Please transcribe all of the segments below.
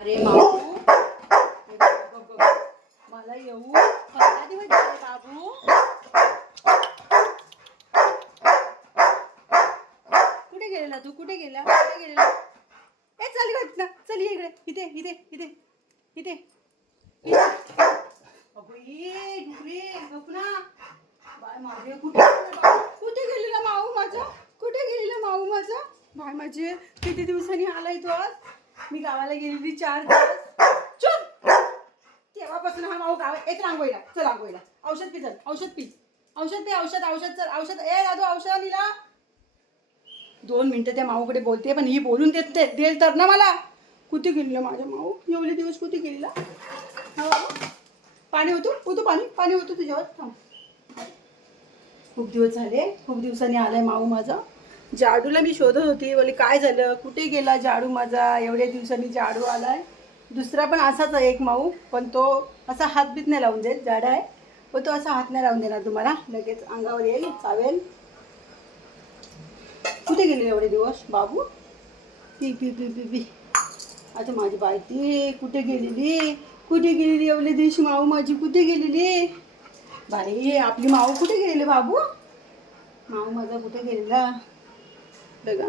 अरे बाबू. मला येऊ. पंधरा दिवस झाले बाबू. कुठे गेलेला तू? कुठे गेला? कुठे गेलेला? ए चल गं चल ये इकडे. इथे इथे इथे. इथे. इथे. ये डुकरे गप ना बाय माझे कुठे कुठे गेलेला माऊ माझा? कुठे गेलेला माऊ माझा? बाय माझे किती दिवसांनी आलाय तो आज? मी गावाला गेलेली चार दिवस. चुप तेव्हापासून हा माऊ गाव येत रांगोळीला चल रांगोळीला औषध पी चल. औषध पी. औषध पी औषध औषध चल. औषध. ए दादू औषध लिहिला. दोन मिनटं त्या माऊकडे बोलते पण ही बोलून देत ते- देईल तर ना मला? कुठे गेलेलं माझा माऊ? एवढे दिवस कुठे गेलेला? पाणी होतो होतो पाणी. पाणी होतं तुझ्यावर. थांब. खूप दिवस झाले. खूप दिवसांनी आलाय माऊ माझा. जाडूला मी शोधत होती. बोले काय झालं? कुठे गेला जाडू माझा? एवढ्या दिवसांनी जाडू आलाय. दुसरा पण असाच आहे एक माऊ पण तो असा हात बीत नाही लावून देईल जाडा आहे पण तो असा हात नाही लावून देणार तुम्हाला. लगेच अंगावर येईल चावेल. कुठे गेले एवढे दिवस? बाबू? पी पी पी पी पी. आता माझी बायती कुठे गेलेली? कुठे गेलेली एवढे दिवस माऊ माझी? कुठे गेलेली? बाई आपली माऊ कुठे गेलेली बाबू? माऊ माझा कुठे गेलेला? बघा.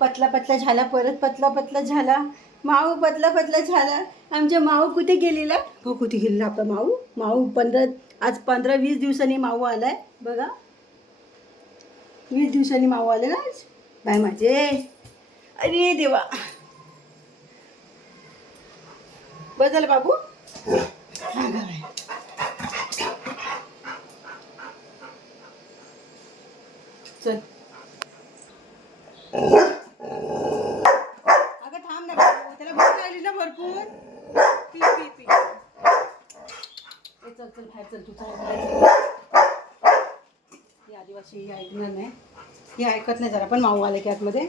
पतला पतला झाला परत पतला पतला झाला. माऊ पतला पतला झाला. आमच्या माऊ कुठे गेलेला? हो कुठे गेलेला आपला माऊ? माऊ पंधरा आज पंधरा वीस दिवसांनी माऊ आलाय. बघा. वीस दिवसांनी माऊ आले ना आज? बाय माझे. अरे देवा. बस झालं बाबू? हा. चल. अगं थांब ना त्याला भूक लागली ना भरपूर. पी पी पी. चल चल बाहेर चल तू चल ही आदिवासी ही ऐकणार नाही. ही ऐकत नाही जरा पण माऊ आले की आतमध्ये.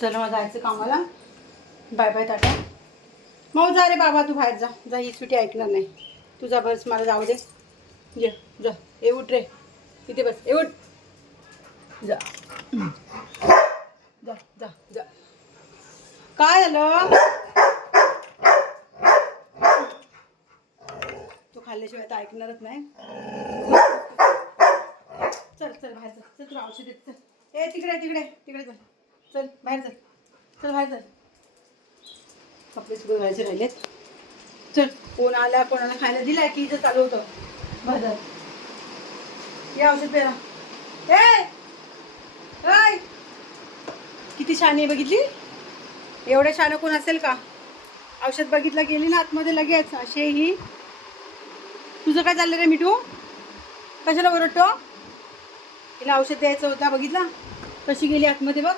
चला मला जायचं कामाला. Bye bye tata. माऊ जा रे बाबा तू बाहेर जा. जा ही सुटी ऐकणार नाही. तुझा बस मला जाऊ दे. ये जा. ए उठ रे. तिथे बस. ए उठ. जा. जा जा जा. काय झालं? तू खाल्ल्याशिवाय तर ऐकणारच नाही. चल चल बाहेर चल चल तुला औषध देत. चल. ए तिकडे तिकडे तिकडे चल. चल बाहेर चल चल बाहेर चल कपडे सुद्धा धुवायचे राहिलेत. चल कोण आला कोणाला खायला दिलाय की इथं चालू होतं? बाहेर या औषध पेरा ए! ऐ! किती छान आहे बघितली? एवढ्या छान कोण असेल का? औषध बघितलं गेली ना आतमध्ये लगेच. असे ही. तुझं काय चाललं रे मिठू? कशाला ओरडतो? तिला औषध द्यायचं होता बघितला? कशी गेली आतमध्ये बघ.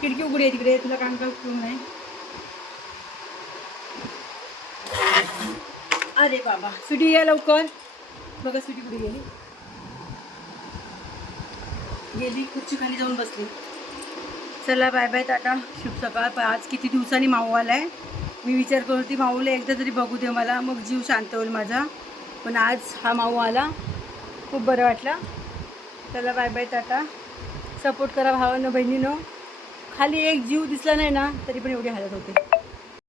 खिडकी उघडी आहे तिकडे तुला काम काय नाही अरे बाबा सुटी या लवकर. बघा सुटी कुठे गेली. गेली खुर्ची खाली जाऊन बसली. चला बाय बाय टाटा. शुभ सकाळ. आज किती दिवसांनी माऊ आहे मी विचार करत होती माऊला एकदा तरी बघू दे मला मग जीव शांत होईल माझा. पण आज हा माऊ आला. खूप बरं वाटलं. चला बाय बाय टाटा. सपोर्ट करा भावानं बहिणीनं. खाली एक जीव दिसला नाही ना तरी पण एवढी हालत होते.